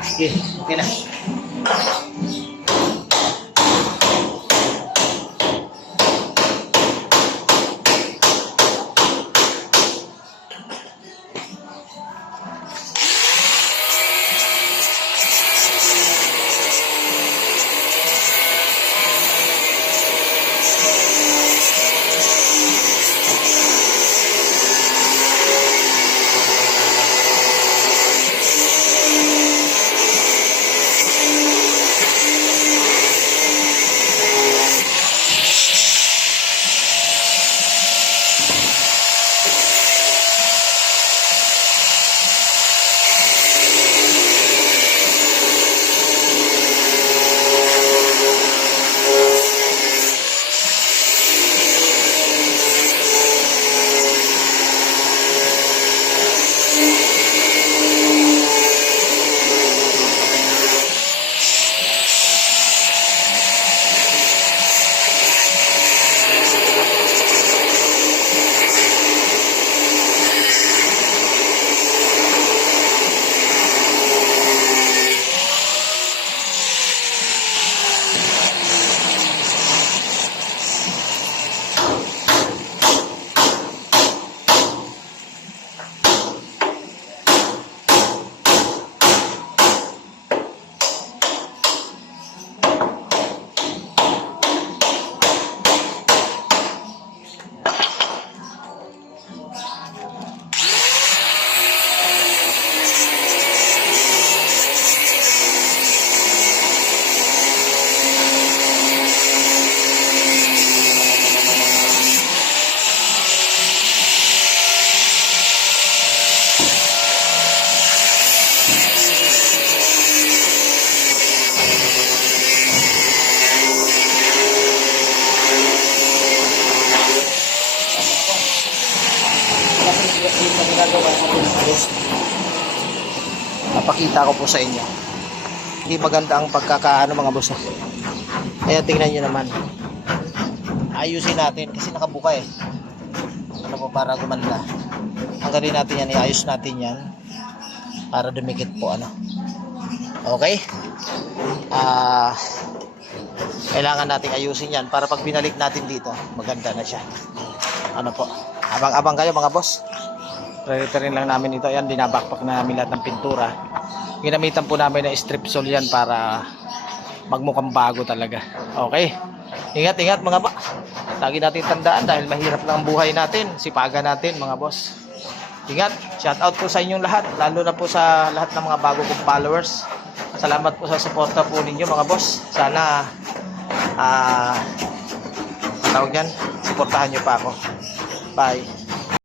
Okay, okay na. Napakita ko po sa inyo. Hindi maganda ang pagkakaano mga boss. Kaya tingnan nyo naman. Ayusin natin kasi nakabuka eh. Ano po para gumanda. Hanggang natin yan, iayos natin yan para dumikit po ano. Okay? Kailangan nating ayusin yan para pag binalik natin dito, maganda na siya. Ano po? Abang-abang kayo mga boss. Re-referin lang namin ito. Ayan, dinabakpak na namin lahat ng pintura. Ginamitan po namin ng strip sol yan para magmukhang bago talaga. Okay? Ingat-ingat mga boss. Lagi natin tandaan dahil mahirap lang ang buhay natin. Sipagan natin mga boss. Ingat. Shout out po sa inyong lahat. Lalo na po sa lahat ng mga bago kong followers. Salamat po sa suporta po ninyo mga boss. Sana tawag yan, suportahan nyo pa ako. Bye.